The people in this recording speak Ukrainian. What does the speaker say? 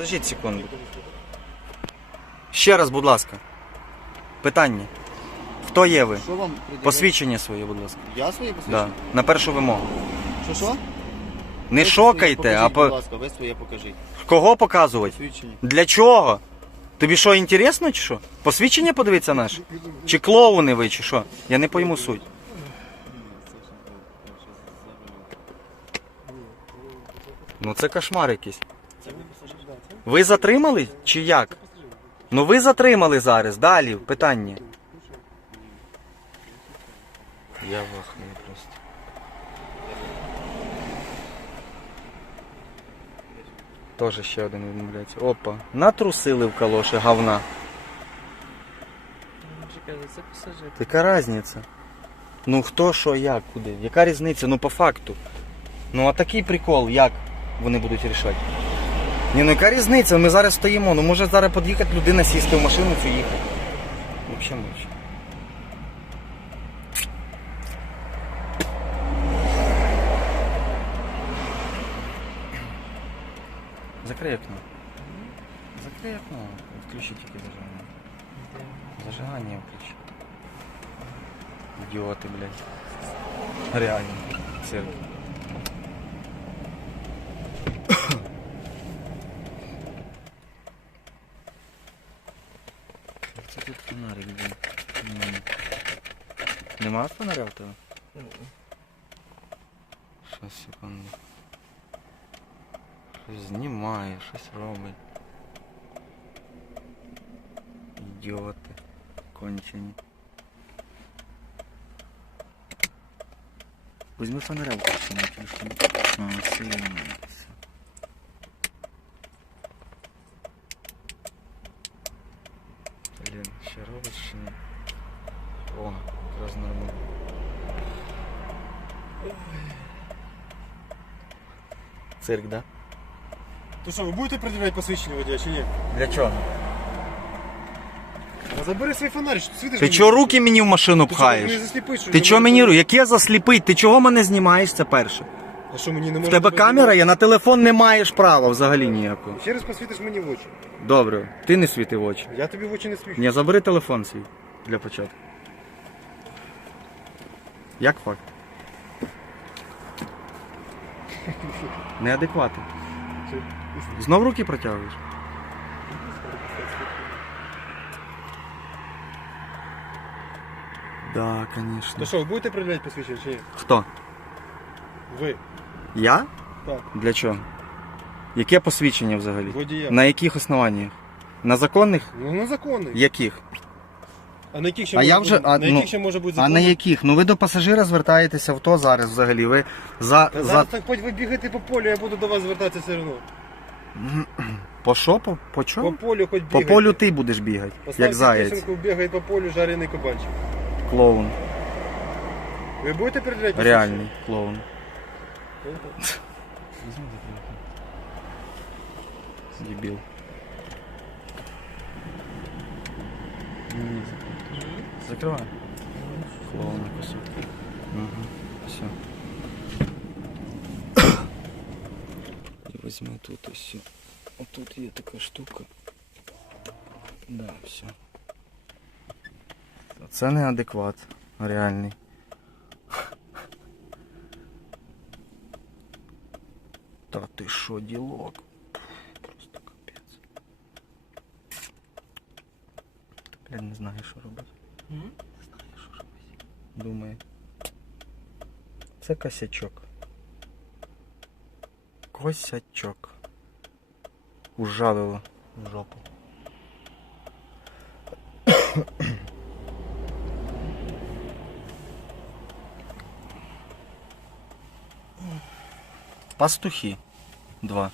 Подождіть секунду. Ще раз, будь ласка. Питання. Хто є ви? Що вам? Посвідчення своє, будь ласка. Я своє посвідчення? Да. На першу вимогу. Що що? Не Ви шокайте, своє а покажіть, по... Будь ласка, ви своє покажіть. кого показувати? Посвідчення. Для чого? Тобі що, інтересно чи що? Посвідчення подивитися наше? Чи клоуни ви, чи що? Я не пойму суть. Ну це кошмар якийсь. Ви затримали чи як? Ну ви затримали зараз. Далі питання. Я вахую просто. Тоже ще один відмовляється. Опа. Натрусили в калоші говна. Це пасажир. Яка різниця? Ну хто, що, як, куди? Яка різниця? Ну по факту. Ну а такий прикол, як вони будуть рішати? Ні, ну яка різниця? Ми зараз стоїмо. Ну може зараз під'їхати людина, сісти в машину цю їхати. Взагалі мовчу. Закрий окно. Закрий окно. Включи тільки зажигання. Зажигання включи. Идиоты, блядь. Реально. Цирк. Це тут фонарик був. Нема фонаря в тебе? Щас, секунду. Щось знімає, щось робить. Ідіоти. Кончені. Возьми фонаря включи на телефон. А, сильно. Блін, ще робить чи ні? О, якраз нормально. Цирк, да? То що, ви будете пред'являти посвідчення водія чи ні? Для чого? А забери свій фонарик, що ти світиш Ти мені? чого руки мені в машину Ти що, мене пхаєш? засліпиш, що Ти я чого мені можу? як я засліпить? Ти чого мене знімаєш це перше? А що мені не В можна тебе камера, я на телефон не маєш права взагалі ніякого. Ще раз посвітиш мені в очі. Добре, ти не світи в очі. Я тобі в очі не свічу. Ні, забери телефон свій для початку. Як факт? Неадекватно. Знов руки протягуєш? Да, То конечно. що, ви будете пред'являти посвідчення чи ні? Хто? Ви. Я? Так. Для чого? Яке посвідчення взагалі? Водія. На яких основаннях? На законних? Ну, на законний. Яких? А на яких ще А може я вже- бути, а, на ну, яких ще може бути А на законний? яких? Ну ви до пасажира звертаєтеся в то зараз взагалі. Ви за, Та за... Зараз так хоч ви бігаєте по полю, я буду до вас звертатися все одно. По що? По, по По чому? полю хоч По бігайте. полю ти будеш бігати, Поставте як заєць, пісеньку, бігає по полю жарений кабанчик. клоун. Ви будете посвідчення? Реальний клоун. Дебіл. Ні, Закривай. Клоун кусок. Угу. Все. І візьми тут ось. Отут є така штука. Да, все. Це неадекват. Реальний. Що, ділок? Просто капець. Блін, не знаю, що робити. Не знаю, що робити. Думаю. Це косячок. Косячок. Ужалило в жопу. Пастухи. Два.